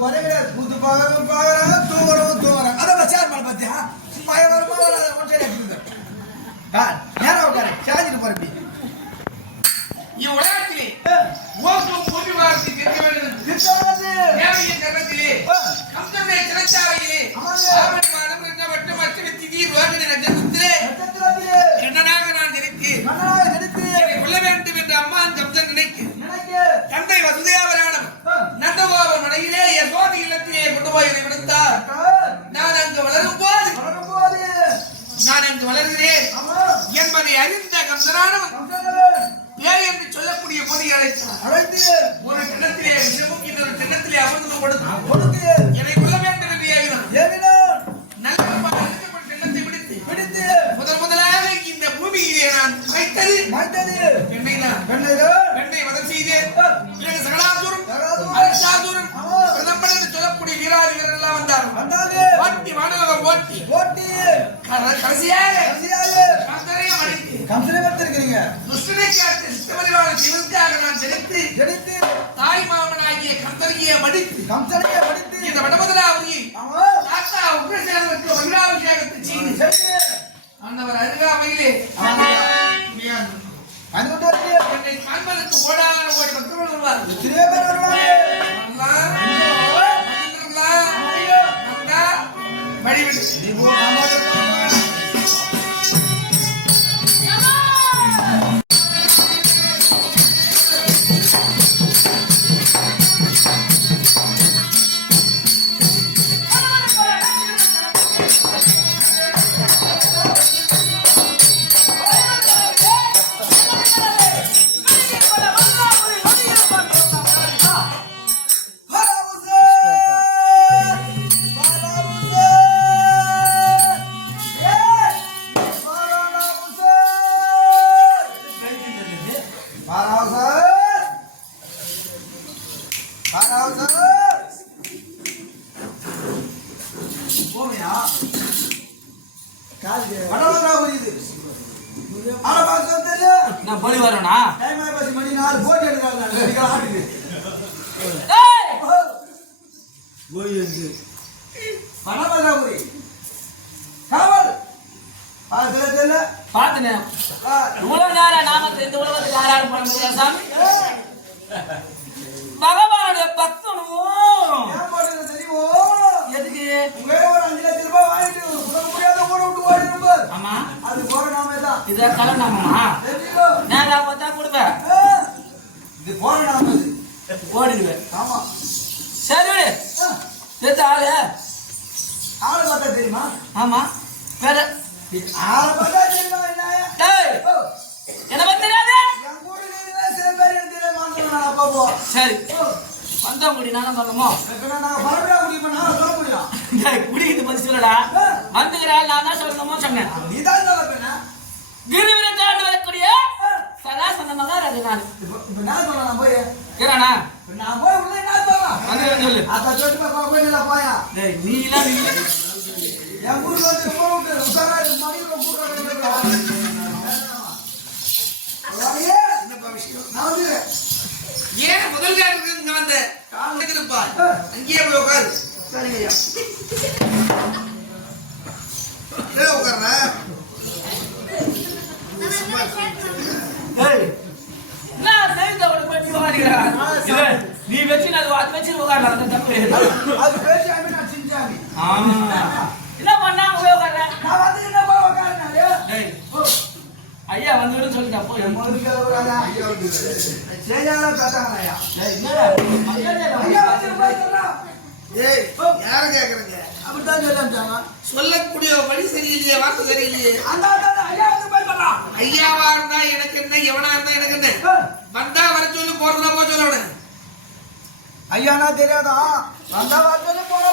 புது பாக்குறோம் பாக்குறோம் தூங்குறோம் அதான் சேர் மேல பாத்தியா பயங்கரமா ஒன்றை நேரம் உட்காரு சாஞ்சிட்டு போறப்பி இவ்வுலகத்திலே ஓசும் போட்டி வார்த்தை கர்ணத்திலே கம்சனை சிறைச்சாலையிலே ஆவணி மாதம் வட்டம் அச்சவத்தி தீர் வாங்கின நட்சத்திரத்திலே கண்ணனாக நான் நினைத்து என்னை கொள்ள வேண்டும் என்று அம்மான் கம்சன் நினைக்கு தந்தை வசுதேவரானவர் நந்தகோபர் மனையிலே யசோதை இல்லத்திலே கொண்டு போய் என்னை விடுத்தார். நான் அங்கு வளரும் போது நான் அங்கு வளர்கிறேன் என்பதை அறிந்த கம்சனானவர் பேய் என்று சொல்லக்கூடிய பொதி அழைத்து ஒரு கிணத்திலே விஷமும் இன்னொரு கிணத்திலே அமர்ந்து கொடுத்து என்னை கொள்ள வேண்டும் என்று ஏவினான். நல்ல கிணத்தை பிடித்து முதலாக இந்த பூமியிலே நான் வைத்தது பெண்ணை வதம் செய்தேன். பிறகு சகலாசுரன் அரிசாசுரன் பிரதம்பன் என்று சொல்லக்கூடிய வீராதி வீரர் எல்லாம் வந்தார்கள். ஓட்டி வானகம் ஓட்டி கடைசியாக கம்சனை வந்திருக்கிறீங்க. துஷ்டனை காட்டு சித்தமதிவான சிவனுக்காக நான் ஜெனித்து தாய் மாமனாகிய கம்சனையை மடித்து இந்த வடமதுராவதி தாத்தா உக்ரசேனனுக்கு மகிழாபிஷேகத்தை செய்து அந்தவர் அருகாமையிலே என்னை காண்பதற்கு ஓடான ஓடி பக்தர்கள் வருவார்கள். வழிவிட்டு போலி வரணும்னா மணி 4 போட்டி எடுக்கிறாங்க. பாத்துனேன் இவ்வளவு நேரம் நாமத்தை இந்த உலகத்துக்கு ஆராடம் பண்ண முடியாது சாமி. பகவானுடைய பக்தனும் எதுக்கு 5 லட்சம் ரூபாய் வாங்கிட்டு முடியாத ஊரை விட்டு ஓடி. ஆமா அது போற நாமே தான். இத கலந்தாமா நேரா பார்த்தா கொடுப்பேன். இது போற நாம ஓடிடுவேன். ஆமா சரி சேர்த்து ஆளு பார்த்தா தெரியுமா? ஆமா வேற ஆளு பார்த்தா தெரியுமா? என்ன தெரியாது சரி வந்த முடி நானும் சொல்லமோ குடிக்கிட்டு பதில் சொல்லடா வந்துக்கிறாள் நான் தான் சொல்லணுமோ சொன்னேன். கிரிவிரத்தாண்டு வரக்கூடிய சதா சொன்ன மகாராஜ நான் கேறானா நீ ஏன் முதல் காலத்துக்கு இங்க வந்த அங்கேயே போய் உட்காரு. சரிங்கய்யா உட்கார்ற நீ வச்சு அது வச்சு உட்காரலாம் தப்பு என்ன பண்ணா ஐயா வந்து சொல்லிட்டா போய் சொல்லக்கூடிய வழி சரியில்லையே, வார்த்தை சரியில்லையே. ஐயாவா இருந்தா எனக்கு என்ன, எவனா இருந்தா எனக்கு என்ன, வந்தா வர சொல்லி போறதுனா போ சொல்ல. ஐயானா தெரியாதா? வந்தா வர சொல்லி போற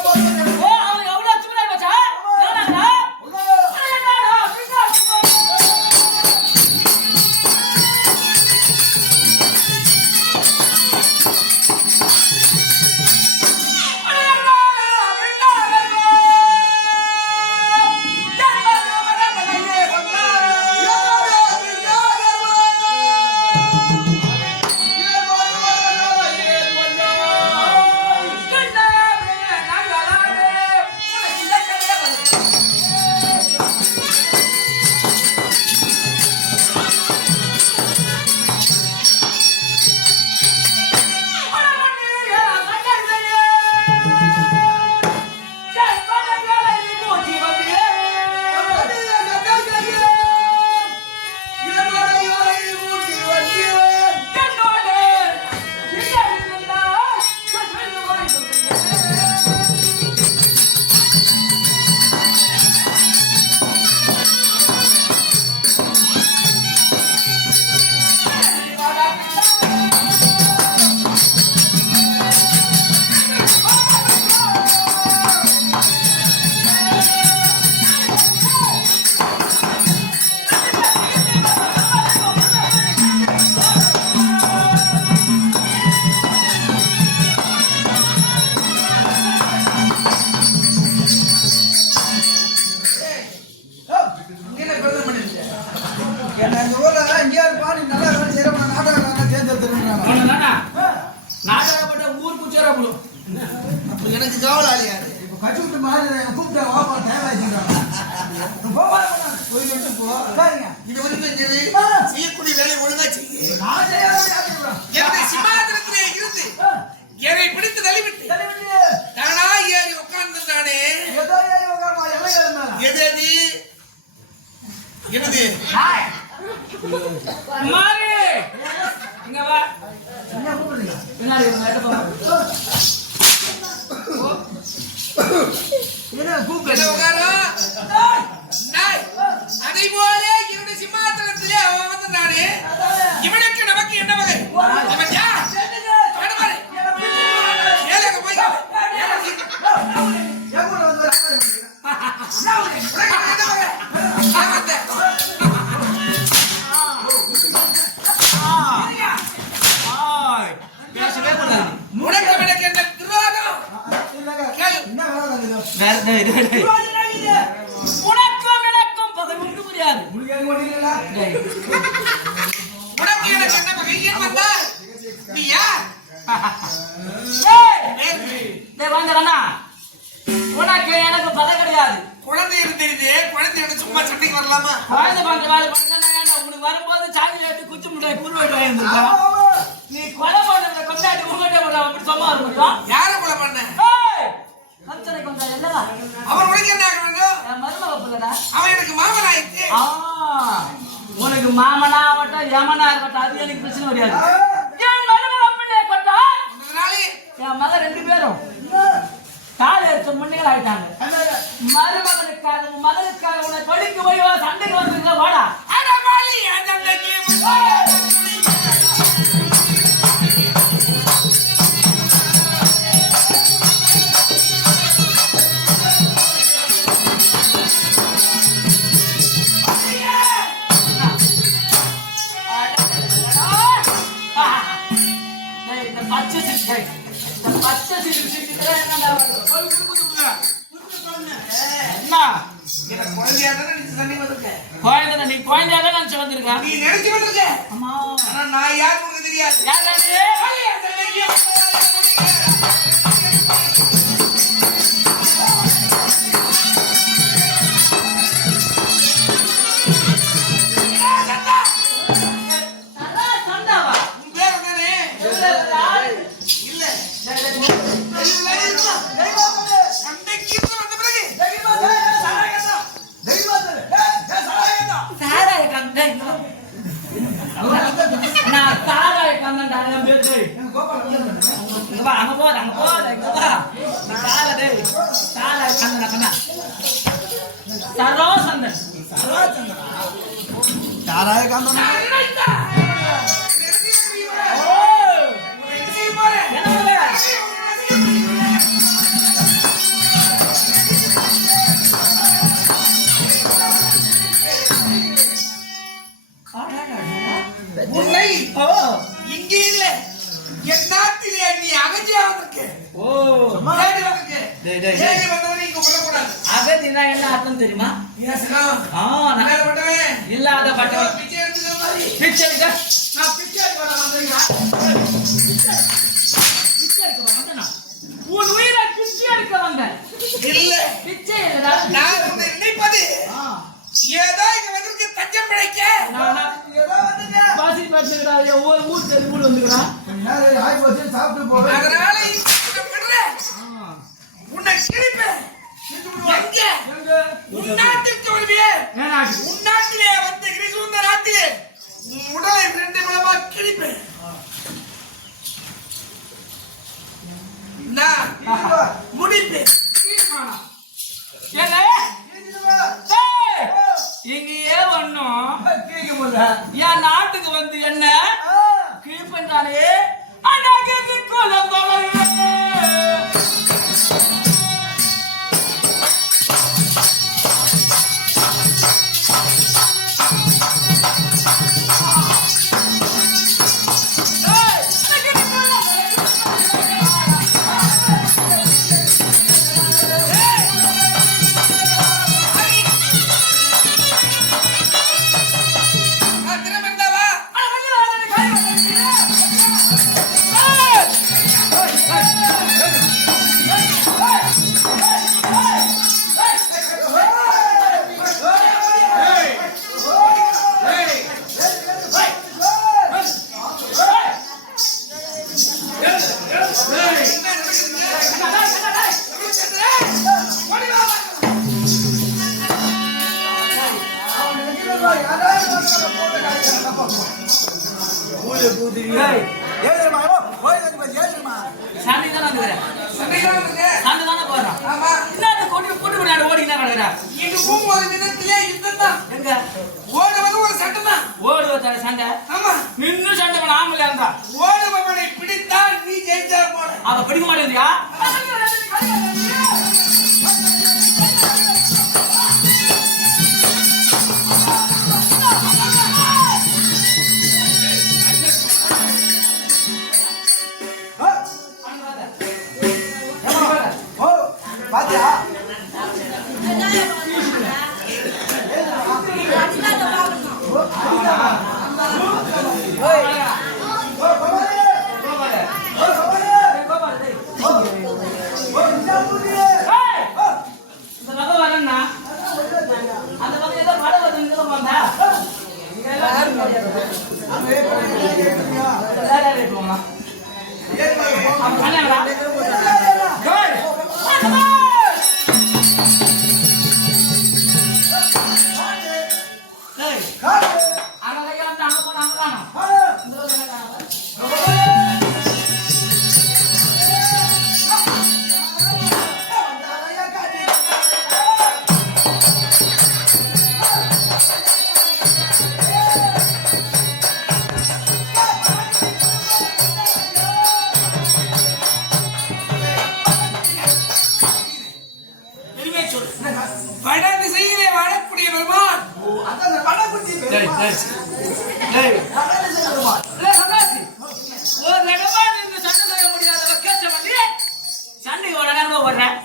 அப்ப எனக்கு காவலாளி யாரு? இப்ப கட்டி விட்டு மாதிரி கூப்பிட்டு வாப்பா டைம் ஆயிடுச்சுன்றாங்க. போயிட்டு போ. சரிங்க. இது வரைக்கும் இங்க செய்யக்கூடிய வேலை ஒழுங்கா செய்ய. நான் செய்யாத என்னை சிம்மாசனத்திலே இருந்து என்னை பிடித்து தள்ளிவிட்டு தானா ஏறி உட்கார்ந்துட்டானே. ஏதோ ஏறி உட்கார்மா எல்லாம் ஏறுமா. எது அது? என்னது? மாறி இங்க வா. என்ன கூப்பிடுறீங்க? பின்னாடி மேட்ட போ. என்ன கூப்பிடு? என்ன உட்காரா? நாய். அதை போல என்னுடைய சிம்மாசனத்திலே அவன் வந்துட்டானே. இவனுக்கு நமக்கு என்ன வகை? அவன் யார்? பாரு. ஏலக போய் என் கூட வந்து உனக்கு என்ன வகை? ஏன் வந்த? பேசவே கூடாது. உனக்கு எனக்கு என்ன துரோகம்? என்ன வராது இது? உனக்கும் எனக்கும் பகல் உண்டு முடியாது. உங்களுக்கு மாட்டீங்களா? உனக்கு எனக்கு என்ன வகை? ஏன் வந்தாய்? நீ யார்? வாங்கறனா உனக்கு எனக்கு பகல் கிடையாது. குழந்தை தெரியுது. குழந்தையோட சும்மா சண்டைக்கு வரலாமா? வாழ்ந்து பண்ற வேலை பண்ணா உங்களுக்கு வரும்போது சாக்லேட் குச்சி முட்டாய் குருவாய் வாங்கியிருந்தா நீ கொலை பண்றத கொண்டாடி உங்ககிட்ட ஒரு அப்படி சொல்ல ஆரம்பிச்சோம். யாரை கொலை பண்ண? கஞ்சனை கொண்டாடி இல்லடா. அவன் உனக்கு என்ன ஆக வேண்டும்? என் மருமக பிள்ளைடா. அவன் எனக்கு மாமன் ஆயிடுச்சு. உனக்கு மாமனா ஆகட்டும் யமனா இருக்கட்டும் அது எனக்கு பிரச்சனை கிடையாது. என் மருமக பிள்ளை கொண்டா அதனாலே என் மகன் 2 பேரும் காலை எடுத்து முன்னிகள் ஆயிட்டாங்க. மருமகனுக்காக மகனுக்காக உன்னை படிக்க போய் சண்டைக்கு வந்துருக்க வாடா. நீ குழந்தையாக நினைச்சு வந்திருக்க. நீ நினைச்சு வந்திருக்க. ஆமா. ஆனா நான் யாரு உனக்கு தெரியாது. உன் பேர் என்னனே? இல்ல சண்டைக்கு வந்த பிறகு நான் சாராய கந்தன்டாங்க பேரு. அங்க போத சாராய கந்தன் சரோசந்தன் சாராய காந்தம் உன்னை இங்கே இல்ல என் நாட்டிலே நீ அகதியா வந்திருக்க. தேடி வந்திருக்க. தேடி வந்தவனை இங்க விடக்கூடாது. அகதினா என்ன அர்த்தம் தெரியுமா? என்ன பண்ணுவேன்? இல்லாத பட்டவன் பிச்சை எடுத்துக்கிற மாதிரி. பிச்சை எடுக்க நான் பிச்சை எடுக்க வந்தேன். உன் உயிரை பிச்சை எடுக்க வந்தேன். இல்ல பிச்சை இல்லடா. நான் உன்னை நினைப்பது ஏதோ இங்க வந்திருக்க தஞ்சம் பிழைக்க. பாசி பாசிடா ஒவ்வொரு ஊர் தெரு ஊர் வந்துக்கிறான். சாப்பிட்டு போவேன். அதனால இங்க விடுறேன். உன்னை கிழிப்பேன். எங்க? உன் நாட்டிற்கு வருவேன். உன் நாட்டிலே வந்து கிறிஸ்துவ நாட்டிலே உன் உடலை 2 விதமா கிழிப்பேன். நான் முடிப்பேன். இங்கேயே ஒண்ணும் என் நாட்டுக்கு வந்து என்ன கிழிப்பன்றானே குலம் ஊத்துறீங்க ஏழுமா கோயில் வந்து ஏழுமா சாமி தானே வந்துக்கிறேன் சண்டைதான் இருக்கு. சாமி தானே போறோம் ஆமா. என்ன கொண்டு கூட்டு விளையாட ஓடிக்கினா கிடக்குறா இங்க போகும்போது விதத்திலே இதுதான். எங்க ஓடுவது ஒரு சட்டை தான். ஓடுவ சண்டை ஆமா. இன்னும் சண்டை பண்ண ஆம்பளை இருந்தா ஓடுபவனை பிடித்தால் நீ ஜெயிச்சா போட. அவ பிடிக்க மாட்டேங்கியா ஓ பாத்தியா இந்த பக்கம் வரேன்னா அந்த பக்கம் ஏதோ மழை வருது இந்த பக்கம் வந்தா வட திசையிலே வாழக்கூடிய பெருமான் அந்த வடகுச்சி சண்டைக்கு ஓடுறேன்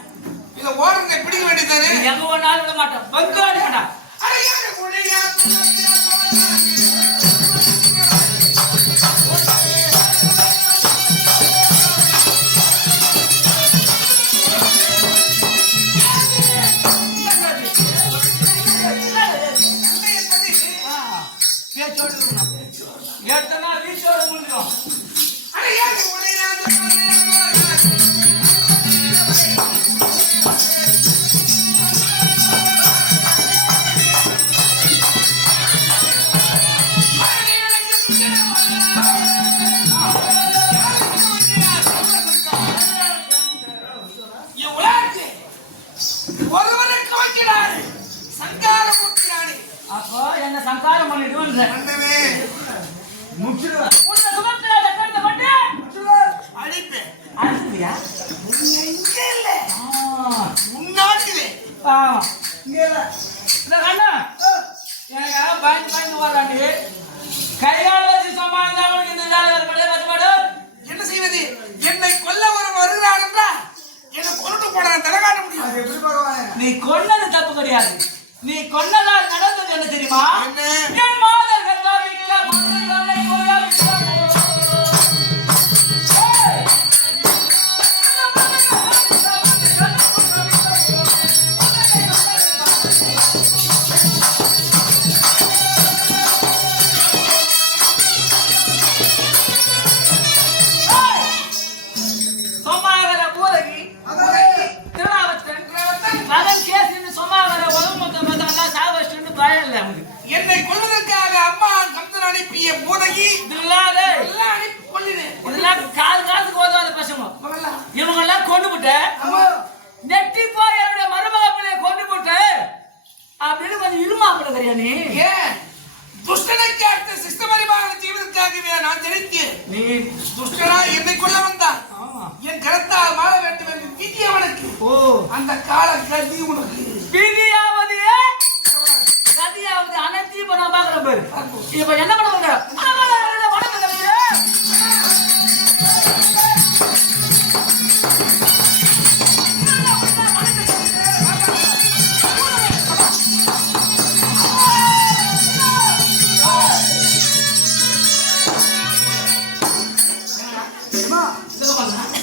இத ஓடுங்க பிடிக்க வேண்டியதானே. எங்க ஒன்னாலும் விட மாட்டேன் பந்து ஆட மாட்டான் அடையாள கொடையா எத்தனா வீச்சோட முடியும் அடையாள கொடையா ஒருவரை கவக்கிறார் சங்கார மூர்த்தியானே. அப்போ என்ன சங்காரம் பண்ணிட்டு அண்டவே முச்சிடுவேன் உன்னை சுமத்துல தக்கத்தை பட்டு அழிப்பேன். அழுத்தியா உன்னை இங்கே இல்ல உன்னாட்டிலே. ஆமா இங்க இல்ல இந்த கண்ணா எனக்கு பயந்து வர்றாண்டி கைகால வச்சு சமாளிதான் இந்த வேலை ஏற்படு கட்டுப்பாடு என்ன செய்வது? என்னை கொல்ல ஒரு வருகிறார் என்றால் என்னை கொண்டு போட தலைகாட்ட முடியும். அது எப்படி பகவானே நீ கொன்னது தப்பு கிடையாது நீ கொன்னதால் நடந்தது என்ன தெரியுமா என்ன? என் மாதர்கள் தாவிக்க மதுரை கோயா சோமாகர பூரகி திருநாவத்தன் மகன் கேசின்னு சோமாகர உதவுமுத்தம் சாவஸ்டுன்னு பயம் இல்லை அவனுக்கு என்னை கொல்வதற்காக அம்மா கம்சன் அனுப்பிய பூதகி இதெல்லாம் எல்லாம் அனுப்பி கொள்ளினேன். இதெல்லாம் காதுக்கு ஓதாத பசங்க மகளா, இவங்கெல்லாம் கொண்டு விட்டு நெட்டி போய் என்னுடைய மருமக பிள்ளைய கொண்டு விட்டு அப்படின்னு கொஞ்சம் இருமாப்பிடுக்கிறியா நீ ஏன் துஷ்டனை கேட்டு சிஸ்டமரிமாக செய்வதற்காகவே நான் தெரிவித்தேன். நீ துஷ்டனா என்னை கொல்ல வந்தான். என் கரத்தால் மாற வேண்டும் என்று விதி அவனுக்கு. அந்த காலம் கதி உனக்கு. விதியாவது கதியாவது அனைத்தையும் இப்ப நான் பாக்குறேன் பாரு இப்ப என்ன பண்ணுவாங்க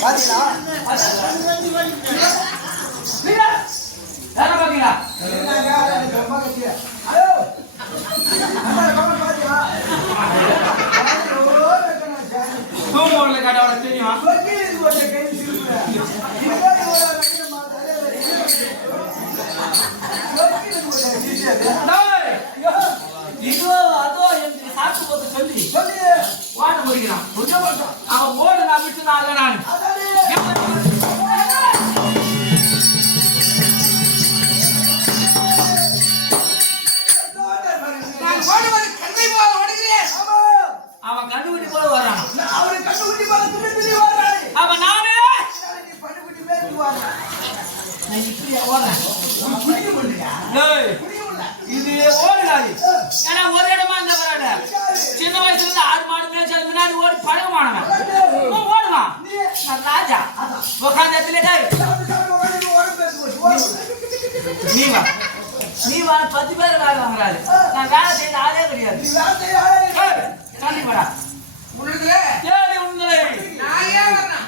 பாத்தீங்களா யார பாத்தீங்களா ரொம்ப கட்சியா ஐயோ பாத்தீங்களா நான் இப்படியா ஓடுறேன் உனக்கு புரிய முடியலையா? டேய், புரிய முடியல. இது ஓடுகாது ஏன்னா ஒரு இடமா இந்த பரவாயில்ல சின்ன வயசுல இருந்து 6 மாடு மேய்ச்சி அது முன்னாடி ஓடி பழகமானவன் ஓடுவான் நான் ராஜா உட்காந்து இடத்துல டேய் நீ வா 10 பேர் வேலை வாங்குறாரு நான் வேலை செய்யற ஆளே கிடையாது கண்டிப்பாடா உனக்கு ஏடி உங்களை நான் ஏன் வரணும்?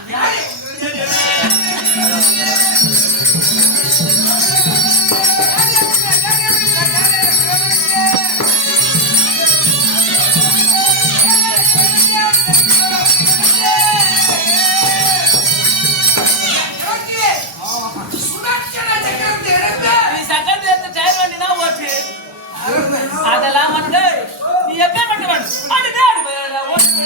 நீ செகண்ட் எடுத்து டைம் பண்ணினா ஓட்டு அதெல்லாம் வந்து நீ எப்ப பண்ணுவன் அடி ஓட்டு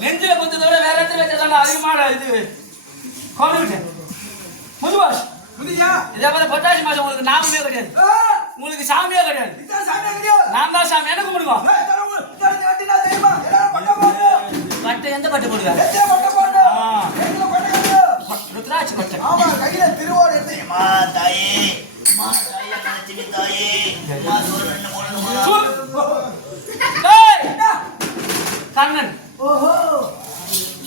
நெஞ்சில குத்ததை விட வேற இடத்துல வச்சதாண்டா அதிகமான இது கோவிட்டு முதுவாஷ் புரியா? இதே மாதிரி பொட்டாசி மாசம் உங்களுக்கு நாமமே கிடையாது உங்களுக்கு சாமியே கிடையாது இதான் சாமி எங்கேயோ? நான் தான் சாமி எனக்கு கும்பிடுவோம் ஏய், தரவு, தரவு, அடினா தெரியுமா? எல்லாரும் பட்ட போடு. பட்டு எந்த பட்டு போடுவ எத்தனை பட்ட போடு? ஆ. எத்தனை பட்ட போடு? ருத்ராட்சி பட்டு ஆமா, கையில திருவோடு எடுத்து, அம்மா தாயே, அம்மா தாயே, லட்சுமி தாயே, அம்மா சோறு ரெண்டு போடுங்கம்மா. டேய் கண்ணன் ஓஹோ,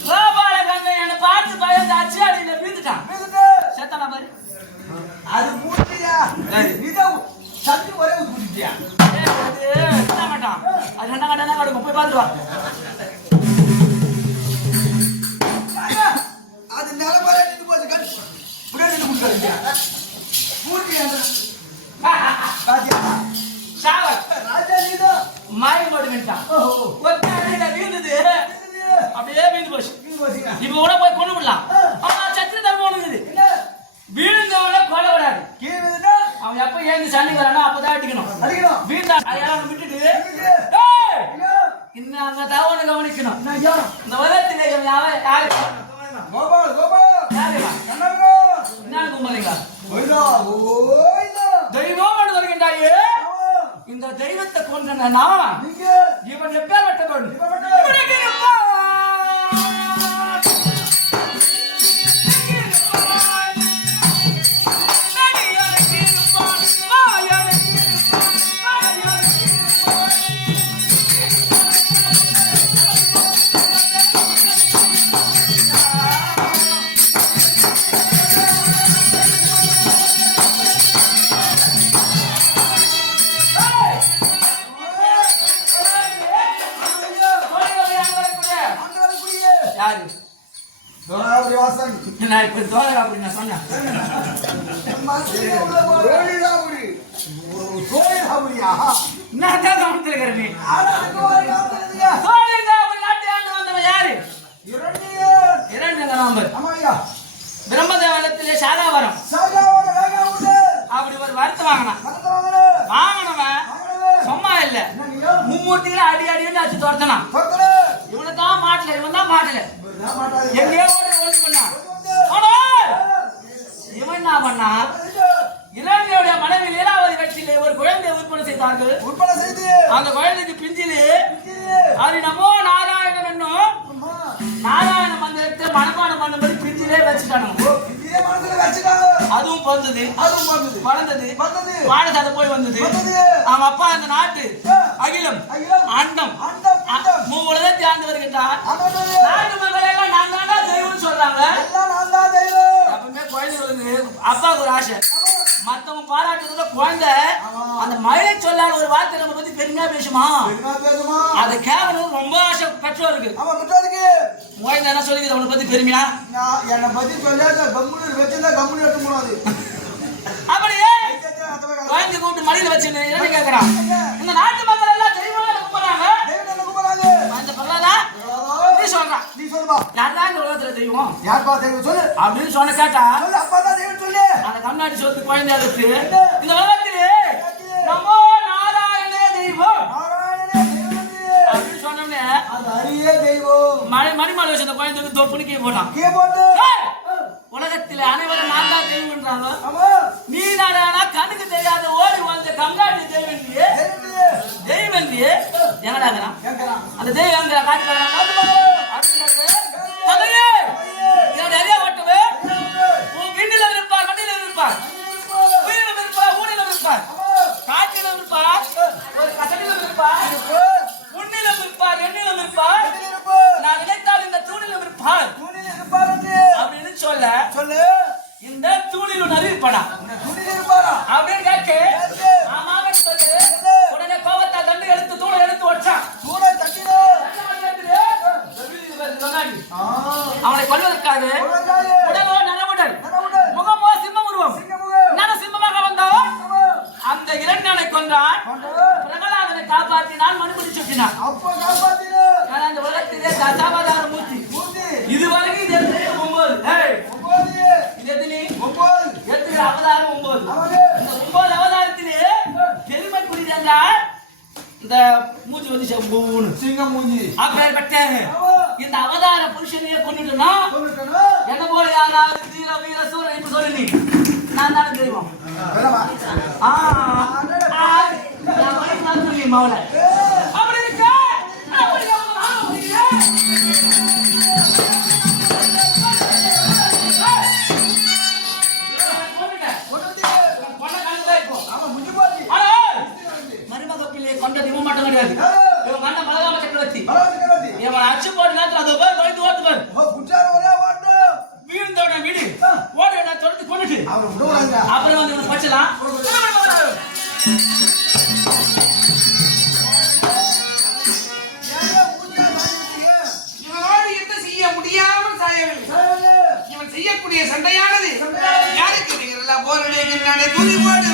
கோபால கண்ணன் என்ன பார்த்து பயந்து அச்சு அடியில வீந்துட்டான் மிகுது. சேத்தானா பாரு அது மூட்டியா? ஏய். நீதான் சட்டி ஒரே ஊத்தி குடிச்சிட்டியா? ஏய், அது தின்ன மாட்டான் அது ரெண்டா கட்டா கடுக்கும் போய் பார்த்துட்டு வா ஐயா, அது நிலமறையா நின்னு போச்சு, கண். இப்படியே நின்னு குடிச்சிட்டியா? மூட்டியா? ராஜா, ஷாவர் ராஜா நீதான். மாறி போட்டு விட்டான் ஓஹோ, ஒத்த அடியில வீந்துது மிகுது. அப்படியே வீந்து போச்சு நீ போச்சீங்க. இப்ப கூட போய் கொண்டு விடலாம் ஆனா சத்திர தர்மம் ஒண்ணுங்குது என்ன? வீழ்ந்தவன கொலை விடாது கீழே விழுந்தா அவன் எப்ப ஏந்து சண்டைக்கு வரானோ அப்பதான் அடிக்கணும் அடிக்கணும். வீண்டா அதையெல்லாம் விட்டுட்டு மிகுது. டேய், ஐயா, இன்னும் அங்க தவணை கவனிக்கணும் என்ன ஐயா? இந்த உலகத்திலே யாரு கோபால், கோபால். யாருமா கண்ணாடிடா. என்ன கும்பலிங்க ஓய்தா, ஓய்தா. தெய்வம் என்று வருகின்றாயே ஆமா. இந்த தெய்வத்தை கொன்ற நான் நீங்க இவன் எப்பேற்பட்டவன் இப்ப இவனுக்கு இருப்பான். யாரு தோனாபுரி வாசன். நான் இப்ப தோழர் அப்படி நான் சொன்னேன் கோழிதாபுரி. கோழிதாபுரியா? நான் தான் கவனிச்சிருக்கிறேன் நீ ஆனா, அங்க ஒரு காவலருங்க. தோழர் அப்படி நாட்டு ஆண்டு வந்தவன் யாரு இரண்டியர். 2 நவம்பர் ஆமா ஐயா. பிரம்மதேவனத்திலே சாதாவரம் சாஜாவோட ராஜா உண்டு. அப்படி ஒரு வருத்தம் வாங்கினான் நடந்து வாங்கடு. வாங்கினவன் வாங்கடு. சும்மா இல்ல என்ன நீங்க? மும்மூர்த்தியில அடி அடின்னு அடிச்சு துரத்தனான் தொடுத்துடு. இவனை தான் மாட்டல இவன் தான் மாட்டல நான் மாட்டாதீங்க. எங்கேயோ ஓடி பண்ணான் வந்து. ஆனால் ஆ. இவன் என்ன பண்ணா இது. இளநியோட மனைவி லீலாவதி வச்சிலே ஒரு குழந்தையை உற்பத்தி செய்தார்கள் உட்பட செய்தி. அந்த குழந்தைக்கு பிஞ்சிலே இது. அது நமோ நாராயணன் என்னும் அம்மா. நாராயண மந்திரத்தை மனப்பாடம் பண்ணும்படி பிஞ்சிலே வச்சுட்டானுங்க ஓ, இதே மனசுல வச்சுட்டாங்க. அதுவும் பிறந்தது அதுவும் வந்தது. வளர்ந்தது வந்தது. பாடசாலை போய் வந்தது வந்தது. அவன் அப்பா அந்த நாட்டு ஆ. அகிலம் அகிலம். அண்டம் அண்டம், அண்டம். மூலத்தை ஆண்டு வருகின்றார் ஆண்டவரே. நாட்டு மக்களை எல்லாம் நான் தாண்டா தெய்வம்னு சொல்றாங்க எல்லாம் நான் தான் தெய்வம். எப்பவுமே குழந்தைகளுக்கு அப்பாவுக்கு ஒரு ஆசை ஆமா. மத்தவங்க பாராட்டுறதுல குழந்தை ஆமா. அந்த மழை சொல்லாத ஒரு வார்த்தை நம்ம பத்தி பெருமையா பேசுமா பெருமா பேசுமா? அதை கேட்கணும் ரொம்ப ஆசை பெற்றோருக்கு ஆமா, குற்றாதுக்கு. குழந்தை என்ன சொல்லிக்குது அவனை பத்தி பெருமையா நான் என்னை பத்தி சொல்லாத கம்முனு வச்சிருந்தா கம்முனு எடுத்து போனாது. அப்படியே குழந்தை கூப்பிட்டு மடியில வச்சு என்ன கேட்கறான் இந்த நாட்டு மக்கள் எல்லாம் தெய்வம் கும்பிடுறாங்க தெய்வம் என்ன கும்பிடாது. அந்த பிரகலாதா நீ சொல்றான் நீ சொல்லுமா யார்தான் இந்த உலகத்துல தெய்வம் யாருப்பா தெய்வம் சொல்லு அப்படின்னு சொன்ன கேட்டா சொல்லு அப்பா தான் தெய்வம் சொல்லு அந்த கண்ணாடி சொத்து குழந்தையா இருக்கு இந்த உலகத்திலே நமோ நாராயணே தெய்வம் நாராயணனே தெய்வம் அப்படின்னு சொன்னோம்னே அது அரியே தெய்வம் மணிமலை வச்சு அந்த குழந்தை வந்து தொப்புன்னு கீழே போட்டான் கீழே போட்டு உலகத்தில் அனைவரும் நான் தான் தெய்வம்ன்றாங்க ஆமா நீ நானா கண்ணுக்கு தெரியாத ஓடி வந்த கம்நாட்டு தெய்வம் தெய்வம் எங்கடாங்கிறான் கேக்குறான் அந்த தெய்வம் எங்க காட்டு நிறைய ஓட்டுவே உன் வீட்டில இருப்பார் மண்ணில இருப்பார் உயிரிலும் இருப்பார் ஊரிலும் இருப்பார் காற்றிலும் இருப்பார் ஒரு கசடிலும் இருப்பார் உன்னிலும் இருப்பார் எண்ணிலும் இருப்பார் நான் நினைத்தால் இந்த தூணிலும் இருப்பார் அப்படின்னு சொல்ல சொல்லு இந்த தூணிலும் அறிவிப்படா துணியில் இருப்பாரா அப்படின்னு கேட்க ஆமான்னு சொல்லு உடனே கோபத்தை தண்டு எடுத்து தூளை எடுத்து வச்சான் தூளை தட்டிடு அவனை கொல்வதற்காக உடலோ நரவுடல் முகமோ சிம்ம உருவம் நரசிம்மமாக வந்தவன் அந்த இரண்டனை கொன்றான் பிரகலாதனை காப்பாற்றினான் மனுபடி சுற்றினான் அப்ப காப்பாத்திடு அந்த உலகத்திலே தசாவதார மூர்த்தி இதுவரைக்கும் இது எத்தனை 9 இது எத்தனை 9 எத்தனை அவதாரம் 9 இந்த 9 அவதாரத்திலே பெருமைக்குரிய என்றால் இந்த மூஞ்சி வந்து செம்பூன்னு சிங்கம் மூஞ்சி அப்பேற்பட்ட இந்த அவதார புருஷனையே கொண்டுட்டோம்னா என்ன போல யாராவது தீர வீர சூரன் இப்ப சொல்லு நீ நான் தானே தெய்வம் சொல்லி மவள அப்படி இருக்க மருமகத்திலே கொண்ட திவம் மட்டும் கிடையாது இவன் அண்ணன் பலகாம சக்கரவர்த்தி இவன் அச்சு போட்ட நேரத்தில் அதை போய் தொலைத்து ஓட்டு பாரு வீழ்ந்தோட வீடு ஓட நான் தொலைத்து கொண்டுட்டு அப்புறம் வந்து இவனை பச்சலாம் இவனோடு என்ன செய்ய முடியாமல் சாயவில்லை இவன் செய்யக்கூடிய சண்டையானது யாருக்கு நிகரெல்லாம் போராடுகின்றானே துணி போடு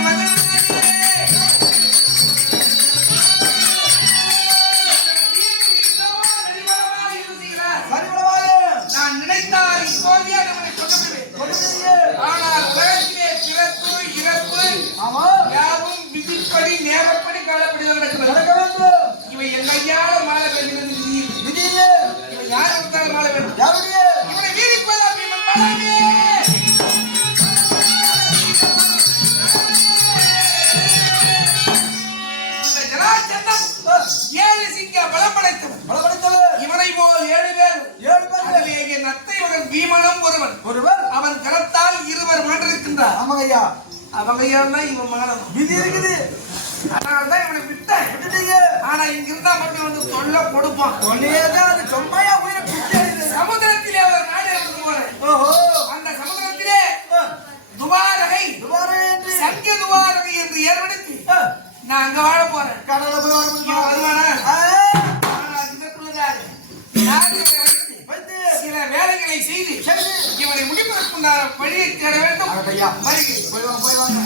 நான் நினைத்தால் இப்போதே நம்மை கொண்டுவிடுவேன் ஆனால் உலகத்திலே பிறப்பு இறப்பு யாவும் விதிப்படி நேரப்படி காலப்படி நடக்கிறது இவை என்னையால மாலை பெறுகிறது இவை யார் இருந்தாலும் மாலை பெறும் இவனை வீதிப்பதாம் இவன் பலமே இந்த ஜனாச்சந்தம் 7 சிங்க பலப்படைத்தவன் இவனை போல் 7 பேர் அதிலேயே நத்தை மகன் பீமனும் ஒருவன் அவன் கரத்தால் 2 மகன்றிருக்கின்றார் அவங்க இவன் மகனும் விதி இருக்குது அதனால்தான் இவனை விட்டீங்க ஆனா இங்க இருந்தா மட்டும் வந்து தொல்லை கொடுப்பான் சமுதிரத்திலே அவர் நாடு இறந்து போறேன் அந்த சமுதிரத்திலே துவாரகை சங்கிய துவாரகை என்று ஏற்படுத்தி நான் அங்க வாழ போறேன் கடவுளை போய் வருவானா சில வேலைகளை செய்து இவனை முடிப்பதற்குண்டான வழியை தேட வேண்டும் போய்வாங்க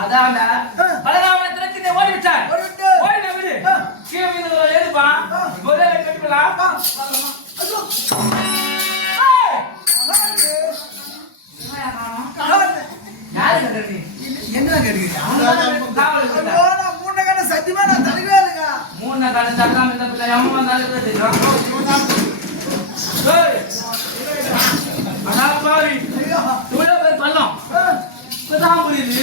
அதான் பலராமத்திற்கு ஓடி விட்டார் ஓடி விடு கீழே எழுதுப்பான் ஒரே கட்டுக்கலாம் என்ன கேட்டுக்கிறீங்க 3 கண்ண சத்தியமா நான் தருவே இல்லைங்க 3 கண்ண தரலாம் இந்த பிள்ளை அம்மா அதான் பாவி இவ்வளவு பேர் பள்ளம் இப்பதான் புரியுது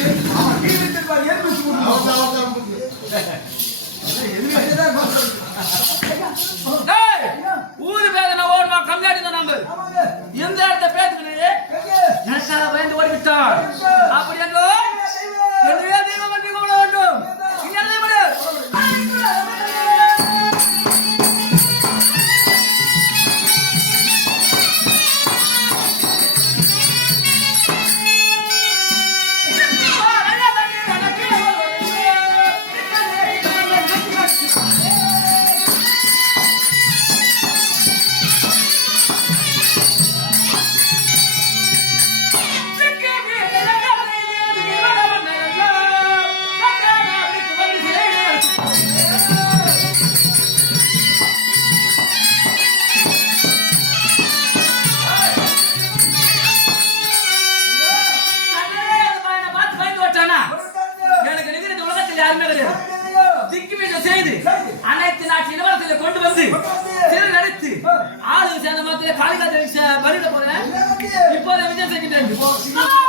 ஊரு பேர் ஓடுமா கம்மியாடி தான் நம்ம எந்த இடத்த பேசுகிறீங்க எனக்காக பயந்து ஓடிவிட்டார் அப்படி என்றோ என்னையே தெய்வம் கட்டி கொள்ள வேண்டும் அயோத்தி நாட்டு இளவரசரை கொண்டு வந்து சிறையில் அடைத்து ஆளு சேர்ந்த மாதிரி காளிகாதேவி பலியிட போறேன் இப்போதை விஜயம் செய்கின்றேன்